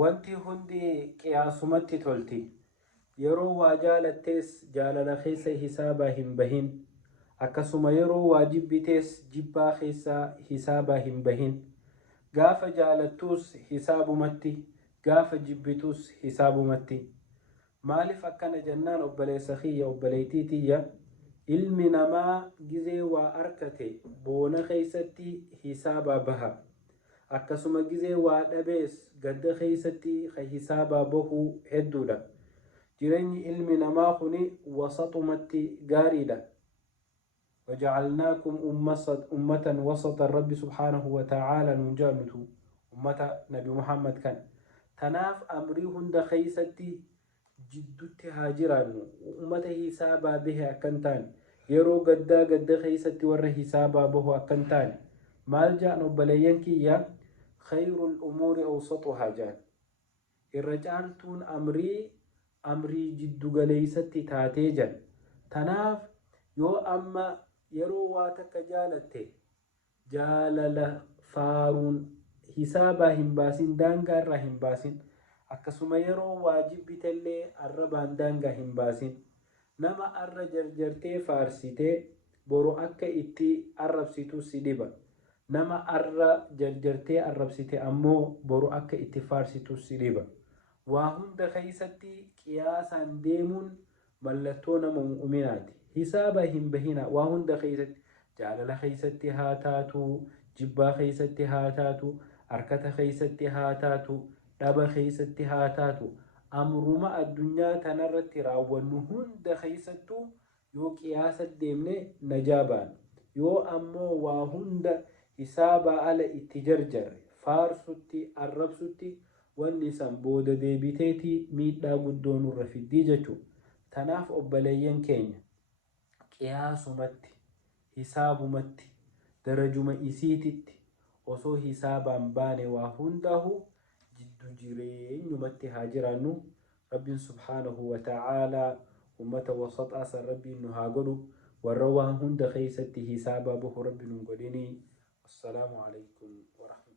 wanti hundi qiyaasumatti tolti. Yeroo waa jaalattees jaalala keessa hisaabaa hin bahin. Akkasuma yeroo waa jibbitees jibbaa keessa hisaabaa hin bahin. Gaafa jaalattuus hisaabumatti, gaafa jibbitus hisaabumatti. Maaliif akkana jennaan obboleessa kiyya obboleettii tiyya? Ilmi namaa gizee waa arkate boona keessatti hisaabaa baha. Akkasuma gizee waa dhabees gadda keessatti hisaabaa bahuu hedduudha. Jireenyi ilmi namaa kuni wasaxumatti gaariidha. وجعلناكم أمة وسطا رب سبحانه وتعالى نجامته أمة نبي محمد كان تناف أمري هند خيستي جدت هاجران أمة حسابا به أكنتان يرو قد خيستي ور حسابا به أكنتان مال جاء نبلينك يا خير الأمور أوسطها جان الرجال تون أمري جد قليستي تاتيجا تناف يو أما yeroo waa takka jaalatte jaalala faaruun hisaabaa hin baasin, daangaa irraa hin baasin. Akkasuma yeroo waa jibbitellee arrabaan daangaa hin baasin. Nama arra jarjartee faarsitee boru akka itti arrabsitu si dhiba. Nama arra jarjartee arrabsite ammoo boru akka itti faarsitu si dhiba. Waa hunda keessatti qiyaasaan deemuun mallattoo nama mu'minaati. Hisaaba hin bahina. Waa hunda keessatti jaalala keessatti haa taatu, jibbaa keessatti haa taatu, harkata keessatti haa taatu, dhaba keessatti haa taatu, amruma addunyaa tanarratti raawwannu hunda keessattuu yoo qiyaasa deemne najaabaan, yoo ammoo waa hunda hisaaba ala itti jarjarre faarsutti arrabsutti wanni san booda deebiteeti miidhaa guddoo nurra fiddii jechuudha. Tanaaf obboleeyyan keenya qiyaasumatti, hisaabumatti, darajuma isiititti osoo hisaabaan baane waa hundahu jiddu jireenyumatti haa jiraannu. Rabbiin subhaanahu wa ta'aalaa ummata wasaxaa san rabbiin nu haa godhu. Warra waan hunda keessatti hisaabaa bahu rabbi nun godhinii. Assalaamu alaykum wa rahmatullahi.